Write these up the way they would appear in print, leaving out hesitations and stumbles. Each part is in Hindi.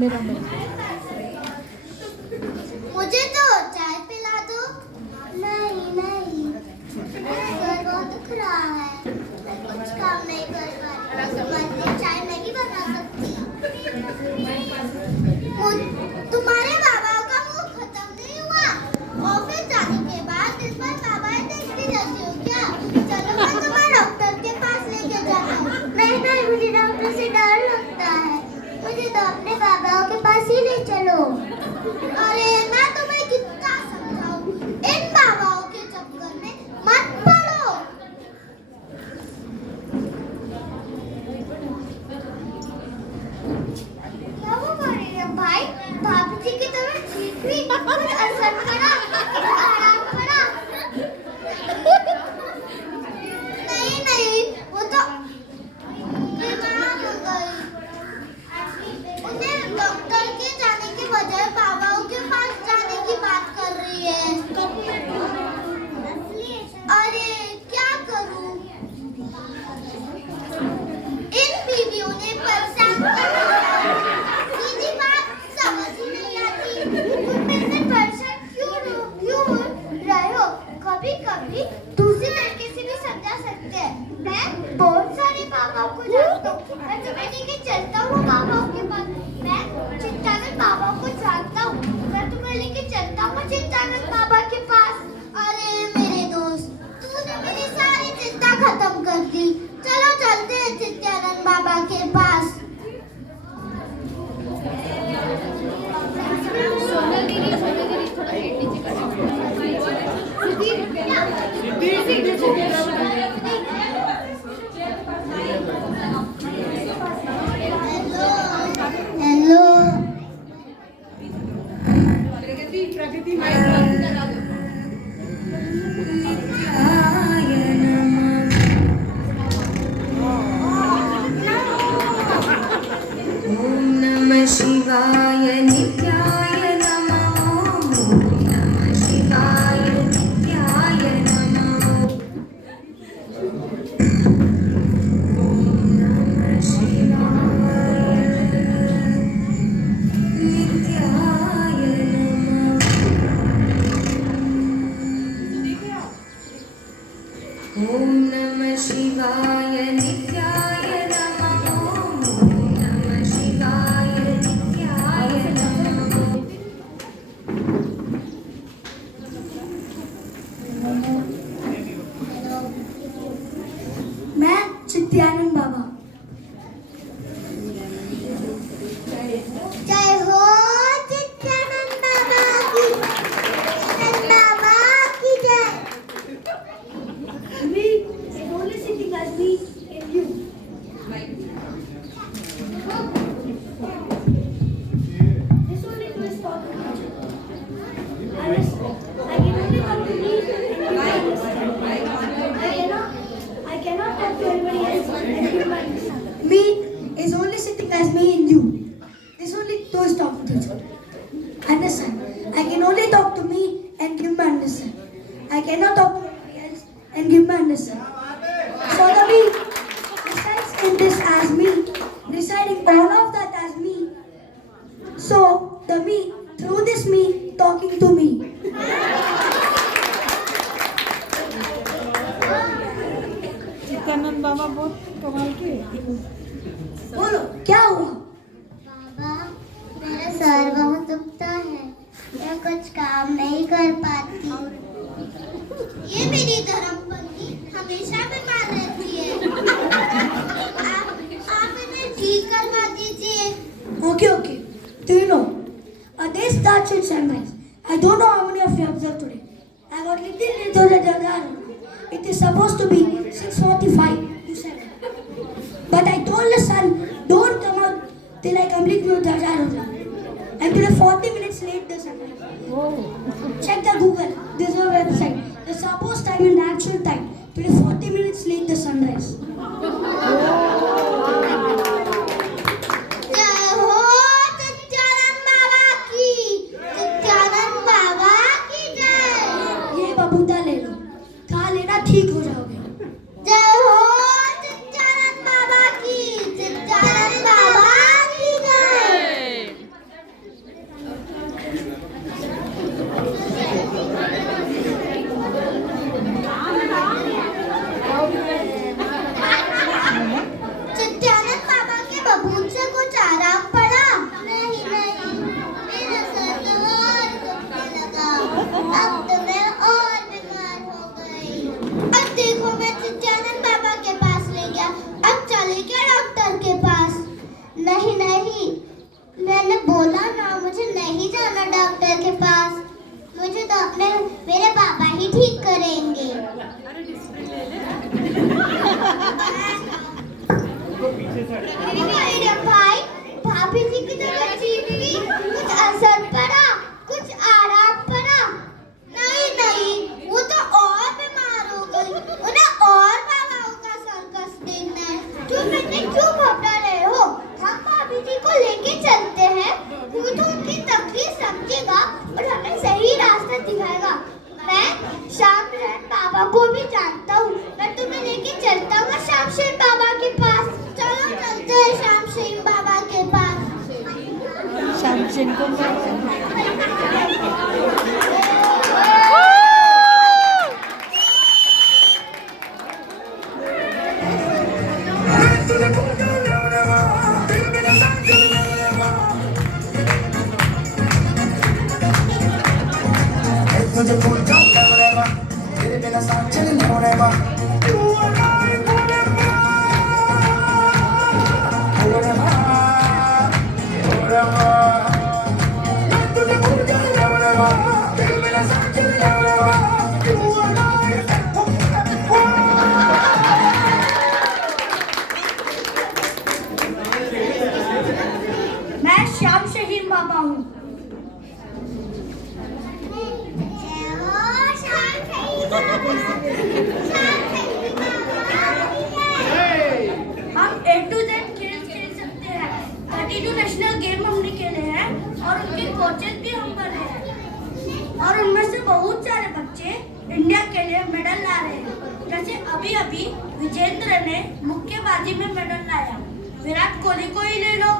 मेरा मुझे तो चाय पिला दो। नहीं नहीं, सर बहुत दुख रहा है, मैं कुछ काम नहीं कर पा रही, मैं चाय नहीं बना सकती। तुम्हारे बाबा का मुंह खत्म नहीं हुआ? ऑफिस जाने के बाद दिन भर बाबा देखती रहती हो क्या? चलो मैं तुम्हें डॉक्टर के पास लेके जाता हूँ। नहीं नहीं, मुझे डॉक्टर से डर लगता है, मुझे तो अपने बाबा के पास ही ले चलो। अरे मैं तुम्हें कितना समझाऊं, इन बाबाओं के चक्कर में मत पड़ो। क्या वो कर रही है भाई? भाभी जी की तबीयत ठीक हुई? कुछ असर पड़ा? आराम पड़ा? नहीं नहीं, वो तो बीमार हो गई। उन्हें डॉक्टर के जाने के बजाय बाबाओं के पास जाने की बात कर रही है। अरे क्या करूं, इन बीवियों ने परेशान कर दिया। सीधी बात समझ ही नहीं आती, तुम इतने परेशान क्यों रहे हो? कभी कभी दूसरे तरीके से भी समझा सकते हैं। मैं बहुत सारे बाबाओं को जानता हूँ, मैं तुम्हें लेके चलता हूँ बाबाओं के पास। मैं चिंतानंद बाबा को जानता हूँ, मैं तुम्हें लेके चलता हूँ चिंतानंद बाबा के पास। अरे मेरे दोस्त, तूने मेरी सारी चिंता खत्म कर दी। चलो चलते हैं चिंतानंद बाबा के पास। हेलो शिवाय नित्याय नमः। ओम नमः शिवाय नित्याय नमः। ओम नमः शिवाय नित्याय नमः। ओम नमः शिवाय नित्याय नमः। ओम नमः शिवाय नित्याय नमः। मैं चित्यानंद बाबा। जय हो चित्यानंद बाबा की, चित्यानंद बाबा की जय। We only sitting as me and you. This only two is talking to each other. I can only talk to me and you understand. I cannot talk to anybody else and you understand. Me is only sitting as me and you. This only two is talking to each other. Understand? I can only talk to me and give me understand. I cannot talk to anybody else and give me understand. So the me resides in this as me, reciting all of that as me. So the me, through this me, talking to me. Chittanand बाबा बहुत कमाल के। बोलो क्या हुआ? बाबा, मेरा सर बहुत दुखता है, मैं कुछ काम नहीं कर पाती। ये मेरी धर्मपत्नी हमेशा बीमार रहती है, आप इन्हें ठीक करवा दीजिए। Okay, okay. Do you know? A day starts at sunrise. I don't know how many of you observed today. I got little into the Jajaro. It is supposed to be 6:45 to 7. But I told the sun, don't come out till I complete my Jajaro. I'm today 40 minutes late the sunrise. Check the Google. This is a website. The supposed time and the actual time. Today 40 minutes late the sunrise. जय हो चित्यानंद बाबा की, चित्यानंद बाबा की जय। ये बबूता ले लो, खा लेना ठीक हो जाओगे। जय हो चित्यानंद बाबा की, चित्यानंद बाबा की जय। मुझे नहीं जाना डॉक्टर के पास। मुझे तो अपने मेरे पापा ही ठीक करेंगे। अरे भाई, भाभी जी की तबीयत ठीक हुई? कुछ असर पड़ा? कुछ आराम पड़ा? नहीं नहीं, वो तो और बीमार हो गई। उन्हें और बाबाओं का सर्कस देखना है। तुम इतने क्यों घबरा रहे हो? हम भाभी जी को लेके चलते हैं। वो तो उनकी तकलीफ समझेगा और हमें सही रास्ता दिखाएगा। मैं श्याम शरण बाबा को भी जानता हूँ। मैं तुम्हें लेके चलता हूँ श्याम शरण बाबा के पास। चलो चलते हैं श्याम शरण बाबा के पास। श्याम शरण को तुझे भूल जाऊं मैं तेरे बिना सांस चलने होने मा तू अनाए होने मा मैं तुझे भूल जाऊं तेरे बिना सांस चलने होने मा तू अनाए मैं श्याम शहीन बाबा हूँ। हम A to Z खेल सकते हैं। 32 नेशनल गेम हमने खेले हैं और उनके कोचेस भी हम बने हैं। और उनमें से बहुत सारे बच्चे इंडिया के लिए मेडल ला रहे हैं। जैसे अभी अभी विजेंद्र ने मुक्केबाजी में मेडल लाया। विराट कोहली को ही ले लो,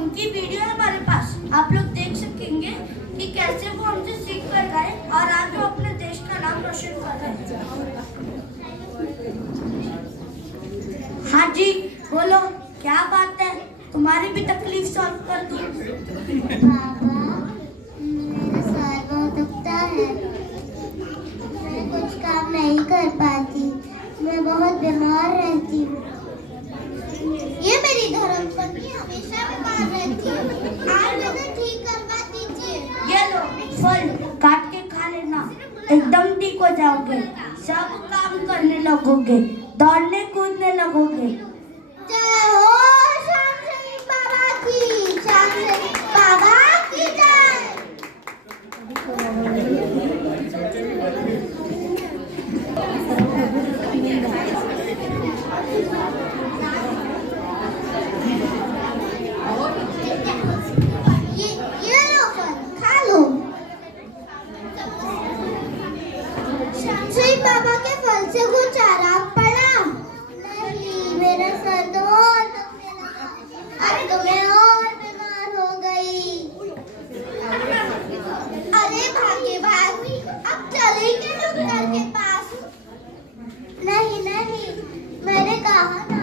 उनकी वीडियो है हमारे पास। आप लोग देख सकेंगे कि कैसे वो हमसे सीख कर गए और आज वो अपने देश का नाम रोशन कर रहे हैं। हाँ जी, बोलो क्या बात है? तुम्हारी भी तकलीफ सॉल्व कर दूं। बाबा, मेरा सर बहुत दुखता है। मैं कुछ काम नहीं कर पाती। मैं बहुत बीमार रहती हूँ। ये मेरी धर्मपत्नी हमेशा बीमार रहती है। आज मुझे ठीक करवा दीजिए। ये लो फल काट के खा लेना, एकदम ठीक हो जाओगे। सब काम करने लगोगे, दौड़ने कूदने लगोगे। जय हो श्याम शरण बाबा की, श्याम शरण बाबा की जय। ये लो फल, खा लो। श्याम शरण बाबा के फल से कुछ आराम पड़ा? नहीं, मेरा सर तो और दुखने लगा। अरे तो मैं और बीमार हो गई। अरे भागे भाग, अब चलेंगे डॉक्टर के पास। नहीं नहीं, मैंने कहा ना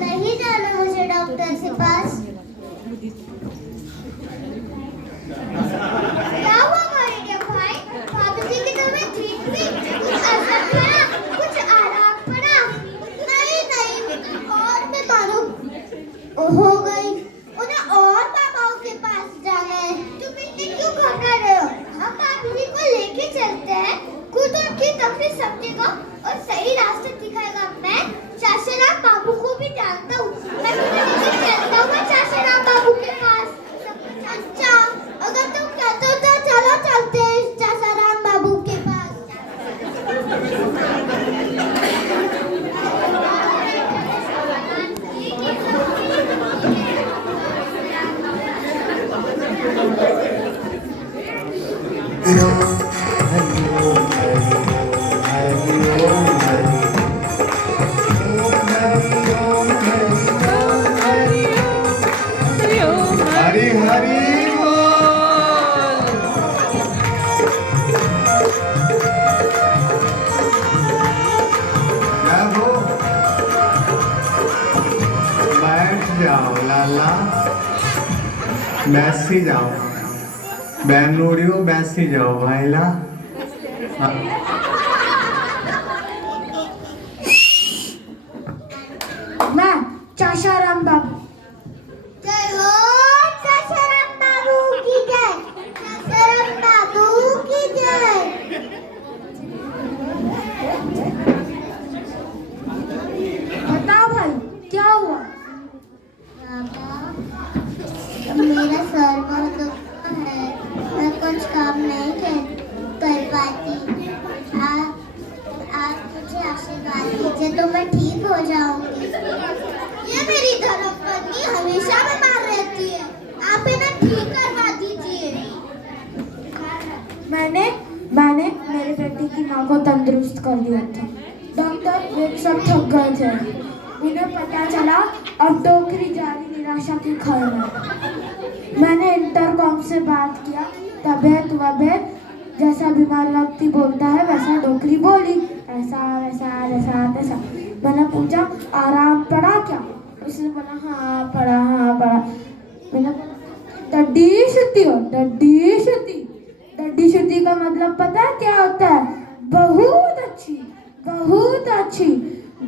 नहीं जाना मुझे डॉक्टर के पास। क्या हुआ मेरे भाई? भाभी जी की तबीयत ठीक हुई? कुछ असर पड़ा? कुछ आराम पड़ा? नहीं नहीं, और बीमार हो गई। उन्हें और बाबाओं के पास जाना है। तुम इतने क्यों घबरा रहे हो? हम भाभी जी को लेके चलते हैं। खुद उनकी तकलीफ समझेगा और सही रास्ता दिखाएगा। मैं चाचाराम बाबू को भी जानता हूँ। मैं तुम्हें लेके चलता हूँ चाचाराम बाबू के पास। अच्छा, अगर तुम कहते हो तो चलो चलते हैं चाचाराम बाबू के पास। हरी हरी बैठ जाओ लाला, बैसी जाओ बैनूरियो, बैसी जाओ भाईला। मैं चाचाराम बाबू। जय हो चाचाराम बाबू की जय। माँ को तंदुरुस्त कर दिया था। डॉक्टर वेद सब थक गए थे। उन्हें पता चला अब डोकरी जा रही निराशा की खाई में। मैंने इंटरकॉम से बात किया, तबीयत वबीयत जैसा बीमार व्यक्ति बोलता है वैसा डोकरी बोली, ऐसा वैसा वैसा वैसा। मैंने पूछा आराम पड़ा क्या? उसने बोला हाँ पड़ा। मैंने बोला डड्डी शुद्धि हो, डड्डी शुद्धि। डड्डी शुद्धि का मतलब पता है क्या होता है? बहुत अच्छी, बहुत अच्छी।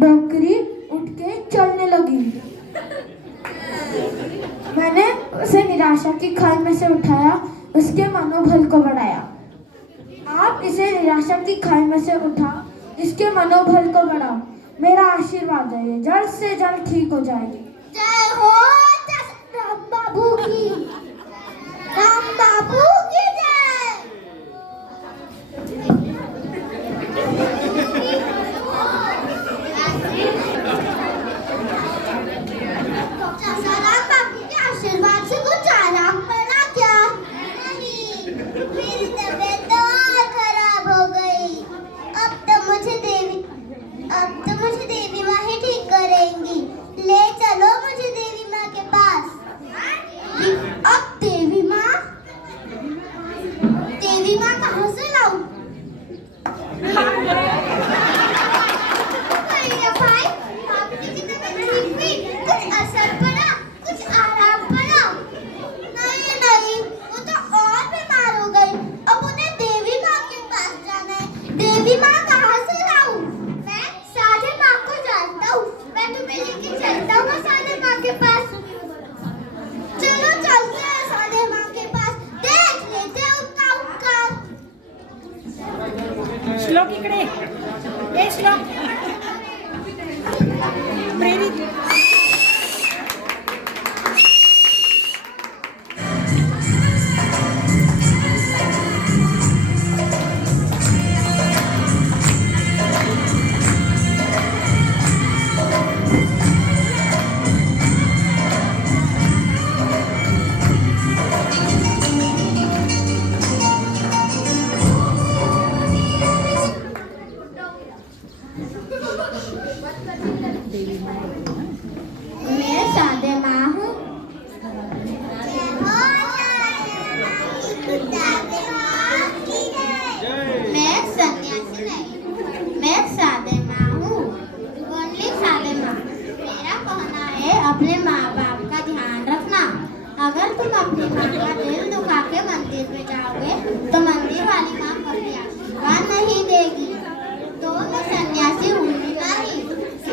डोकरी उठ के चलने लगी। मैंने उसे निराशा की खाई में से उठाया, उसके मनोबल को बढ़ाया। आप इसे निराशा की खाई में से उठा, इसके मनोबल को बढ़ाओ। मेरा आशीर्वाद है, ये जल्द से जल्द ठीक हो जाएगी। जय हो राम बाबू की, राम बाबू की जय। राम बाबू के आशीर्वाद से कुछ आराम पड़ा क्या? नहीं, मेरी तबीयत तो और खराब हो गई। अब तो मुझे देवी माँ ही ठीक करेंगी। ले चलो मुझे देवी माँ के पास। अब देवी माँ कहाँ से लाऊं? भैया भाई, आपकी की तबीयत ठीक हुई? कुछ असर पड़ा? कुछ आराम पड़ा? नहीं, वो तो और बीमार हो गई। अब उन्हें देवी माँ के पास जाना है। देवी माँ कहाँ से लाऊं? मैं साधे माँ को जानता हूँ। मैं तुम्हें लेके चलता हूँ साधे माँ के पास। चलो चलते हैं साधे माँ के पास, देख लेते हैं उनका उपकार। श्लोक इकडे ए श्लोक प्रेरित मैं साधे माँ हूँ। मैं सन्यासी नहीं, मैं साधे माँ हूँ। ओनली साधे माँ। मेरा कहना है अपने माँ बाप का ध्यान रखना। अगर तुम अपनी माँ का दिल दुखा के मंदिर में जाओगे तो मंदिर वाली माँ कभी आशीर्वाद नहीं देगी। तो मैं सन्यासी हूँ नहीं।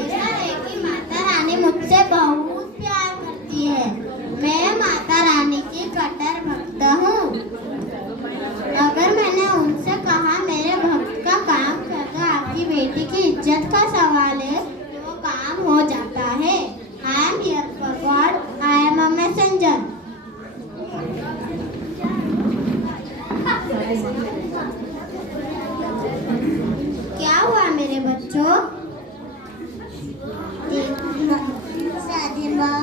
ऐसा है कि माता रानी मुझसे बहुत प्यार करती है। मैं माता रानी की कट्टर भक्त हूँ। अगर मैंने उनसे कहा मेरे भक्त का काम करना आपकी बेटी की इज्जत का सवाल है तो वो काम हो जाता है। I am here for God, I am a messenger. क्या हुआ मेरे बच्चों? साधी माँ,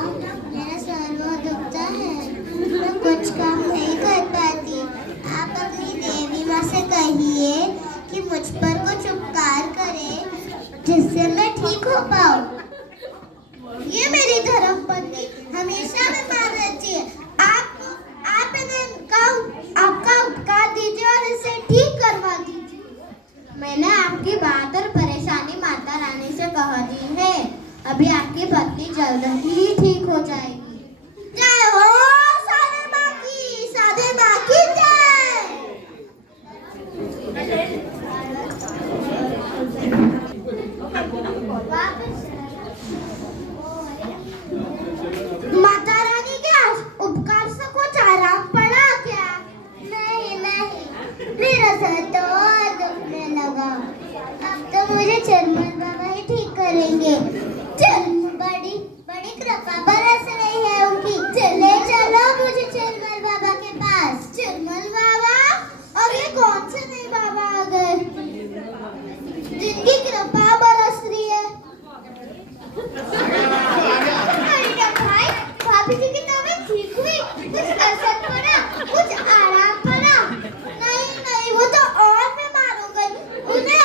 मेरा सर बहुत दुखता है, मैं कुछ काम नहीं कर पाती। आप अपनी देवी माँ से कहिए कि मुझ पर कुछ उपकार करे जिससे मैं ठीक हो पाऊँ। ये मेरी धर्मपत्नी हमेशा बीमार रहती है। आप आपका उपकार दीजिए और इसे ठीक करवा दीजिए। मैंने आपकी बात और परेशानी माता रानी से कह दी है। अभी आपकी पत्नी जल्द ही ठीक हो जाएगी। जय हो साधे माँ की जय। माता रानी के उपकार से कुछ आराम पड़ा क्या? नहीं, मेरा सर तो और दुखने लगा। अब तो मुझे चरमल बाबा ही ठीक करेंगे। बड़ी कृपा बरस रही है उनकी। चले चलो मुझे चरमल बाबा के पास। चरमल बाबा? और ये कौन से नए बाबा आ गए जिनकी कृपा बरस रही है? भाई, भाभी जी की तबीयत ठीक हुई? कुछ असर पड़ा? कुछ आराम पड़ा? नहीं, वो तो और बीमार हो गई। उन्हें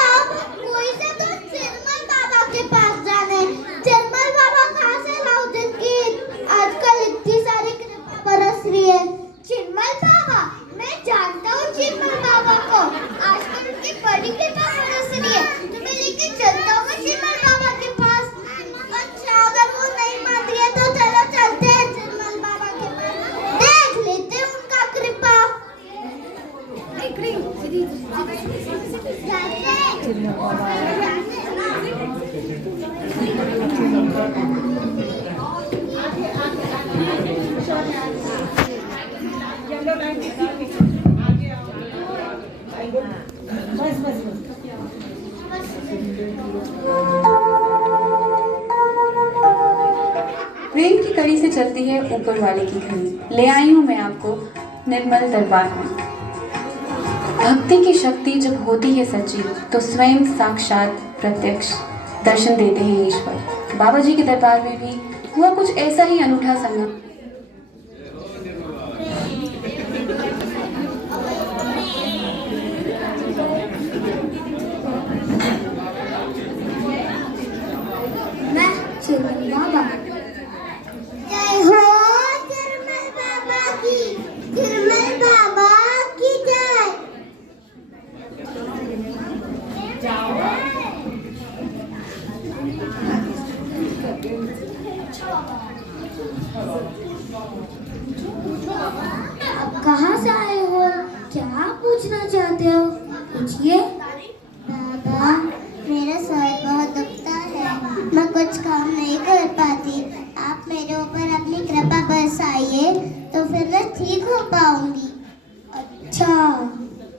प्रेम की कड़ी से चलती है ऊपर वाले की घड़ी। ले आई हूँ मैं आपको निर्मल दरबार में। भक्ति की शक्ति जब होती है सच्ची तो स्वयं साक्षात प्रत्यक्ष दर्शन देते हैं ईश्वर। बाबा जी के दरबार में भी हुआ कुछ ऐसा ही अनूठा संगम। बाबा जय हो तिरुमल बाबा की, तिरुमल बाबा की जय। कहाँ से आए हो? क्या पूछना चाहते हो? पूछिए। बाबा मेरा सर बहुत दुखता है, मैं कुछ काम नहीं कर पाती। आप मेरे ऊपर अपनी कृपा बरसाइए तो फिर मैं ठीक हो पाऊंगी। अच्छा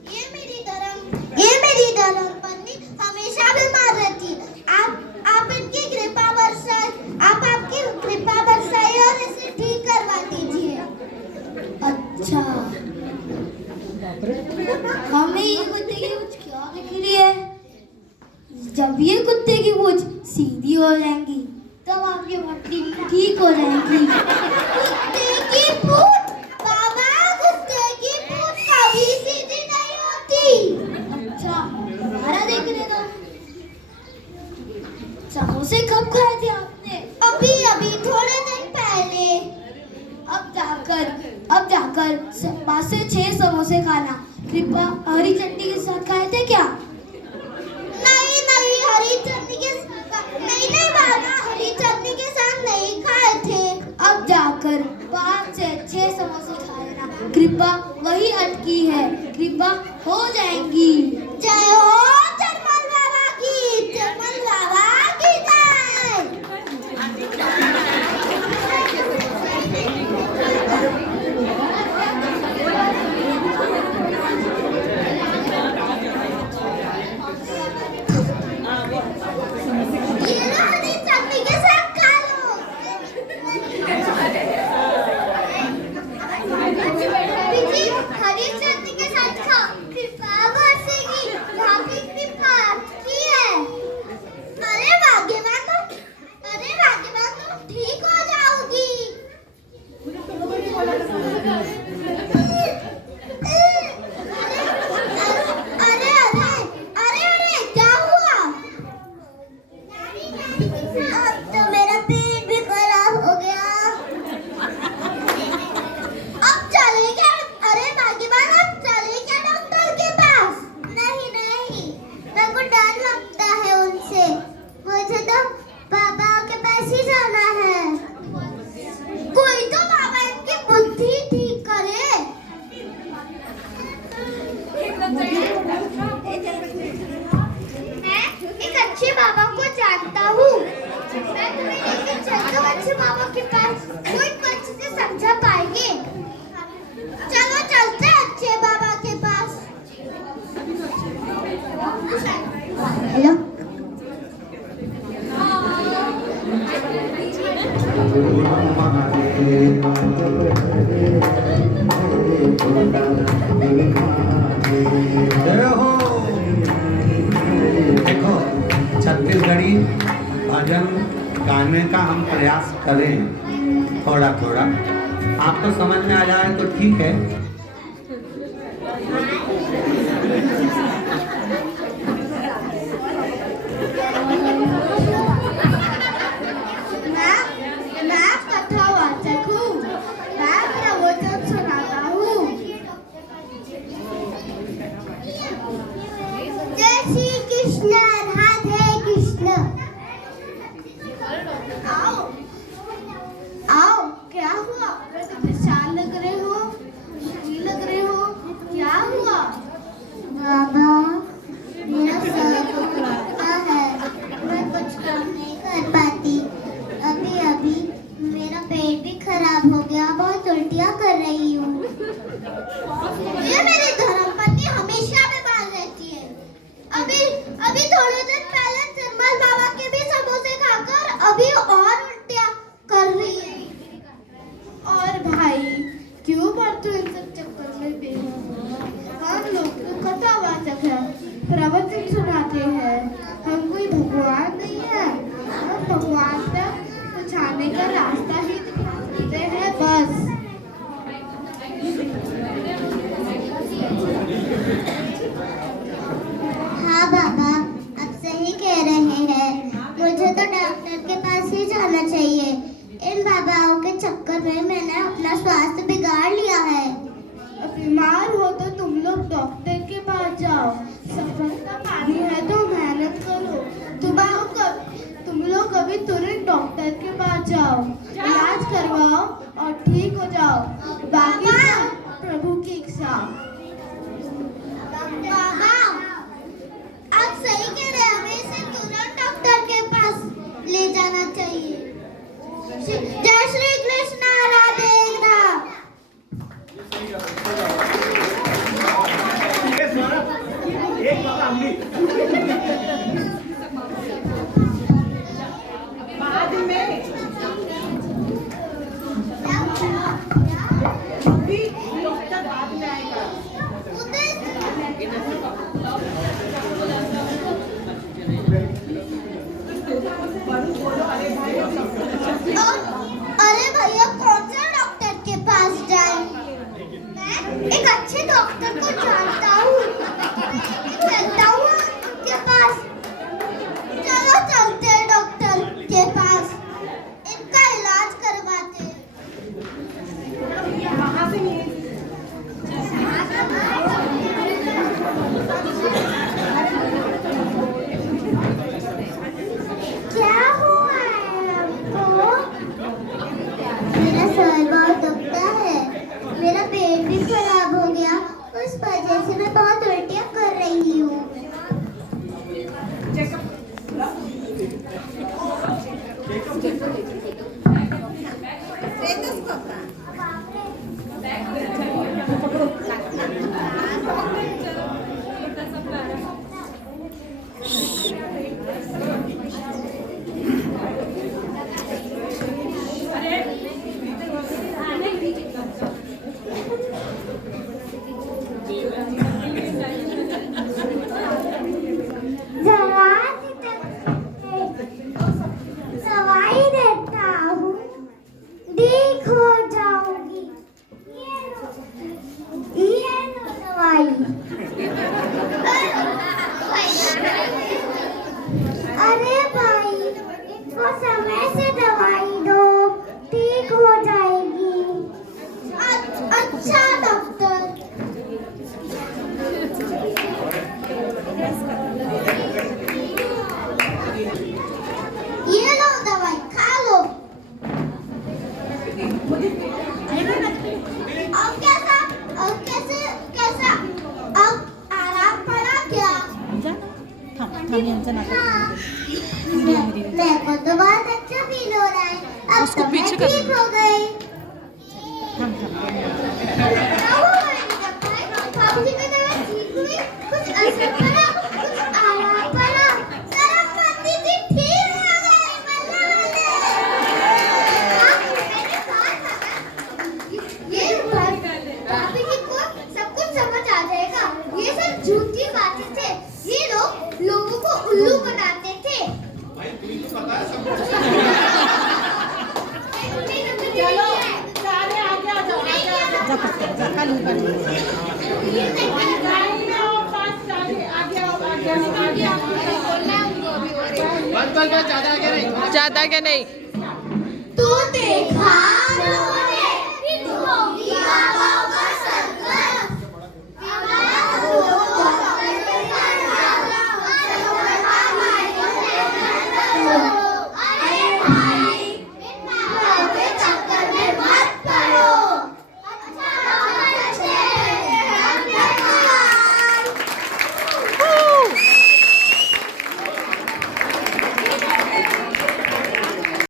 ये मेरी धर्म पत्नी हमेशा बीमार रहती है। आप इनकी कृपा बरसाइए, आप आपकी कृपा बरसाइए और इसे ठीक करवा दीजिए। अच्छा हमें ये कुत्ते की पूंछ क्या दिख रही है? जब ये कुत्ते की पूंछ सीधी हो जाएंगी तब आपकी पट्टी ठीक हो जाएगी। कुत्ते की पूंछ बाबा, कुत्ते की पूंछ कभी सीधी नहीं होती। अच्छा दोबारा देख लेना। समोसे कब खाए थे आपने? अभी थोड़े दिन पहले। अब जाकर 5 से 6 समोसे खाना। कृपा हरी चटनी के साथ खाए थे क्या? नहीं हरी चटनी के नहीं बाबा, हरी चटनी के साथ नहीं खाए थे। अब जाकर 5 से 6 समोसे खा लेना। कृपा वही अटकी है, कृपा हो जाएंगी। जय हो तिरुमल बाबा की, तिरुमल बाबा की जय। ये लो हरी चटनी के साथ खा लो। बीजी हरी चटनी के साथ खाओ, कृपा बरसेगी। यहाँ की कृपा की है। अरे भाग्यवान तुम ठीक हो जाओगी। अरे क्या हुआ? अब तो मेरा पेट भी खराब हो गया। अब चले क्या? अरे भाग्यवान अब चले क्या डॉक्टर के पास? नहीं मेरे को डर लगता है उनसे। मुझे तो बाबा के पास ही जाना है। कोई तो बाबा इनकी बुद्धि ठीक करे। मैं एक अच्छे बाबा को जानता हूँ। मैं तुम्हें लेकर चलता हूँ अच्छे बाबा के पास। वो इनको अच्छे से समझा पाएंगे। चलो चलते हैं अच्छे बाबा के पास। हेलो जय हो। देखो छत्तीसगढ़ी भजन गाने का हम प्रयास करें थोड़ा थोड़ा। आपको समझ में आ जाए तो ठीक है। मैं कथावाचक हूँ। मैं प्रवचन सुनाता हूँ। जय श्री कृष्ण, राधे कृष्ण। आओ क्या हुआ? तो परेशान लग रहे हो, दुखी लग रहे हो, क्या हुआ? बाबा मेरा सर दुखता है, मैं कुछ काम नहीं कर पाती। अभी मेरा पेट भी खराब हो गया, बहुत उल्टियाँ कर रही हूँ। ये मेरी धर्मपत्नी हमेशा बीमार रहती है। अभी थोड़े दिन पहले तिरुमल बाबा के भी समोसे खाकर अभी और उल्टियाँ कर रही है। में मैंने अपना स्वास्थ्य बिगाड़ लिया है। बीमार हो तो तुम लोग डॉक्टर के पास जाओ। सफलता पानी है तो मेहनत करो। तुम लोग अभी तुरंत डॉक्टर के पास जाओ, इलाज करवाओ और ठीक हो जाओ। बाकी सब प्रभु की इच्छा। बाबा, आप सही कह रहे हैं, हमें इसे तुरंत डॉक्टर के पास ले जाना चाहिए। जय श्री कृष्ण, राधे राधे। अरे भैया, कौन सा डॉक्टर के पास जाए? मैं एक अच्छे डॉक्टर को जानता हूँ, चलता हूँ उनके पास। चलो चलते हैं डॉक्टर के पास, इनका इलाज करवाते हैं। क्या हुआ है आपको? मेरा सर बहुत दुखता है, मेरा पेट भी खराब हो गया, उस वजह से मैं बहुत उल्टियाँ कर रही हूँ। दवाई देता हूँ, ठीक हो जाओगी। ये लो दवाई। अरे भाई, इसको समय से दवाई दो, ठीक हो जाएगी। अच्छा डॉक्टर। ये लो दवाई, खा लो। अब कैसा अब आराम पड़ा क्या? मेरे को तो बहुत अच्छा फील हो रहा है, अब तो मैं ठीक हो गई। भाभी की दवा ठीक हुई, कुछ असर पड़ा, कुछ आराम पड़ा, गरम पत्ती थी, ठीक हो गई। बल्ले मैंने कहा था ये भाभी जी को सब कुछ समझ आ जाएगा। ये सब झूठी बातें थे, ये लोग लोगों को उल्लू बनाते थे। चलो सारे आगे आ जाओ, जा पकड़, जा खाली कर। ज्यादा आगे नहीं। तू देखा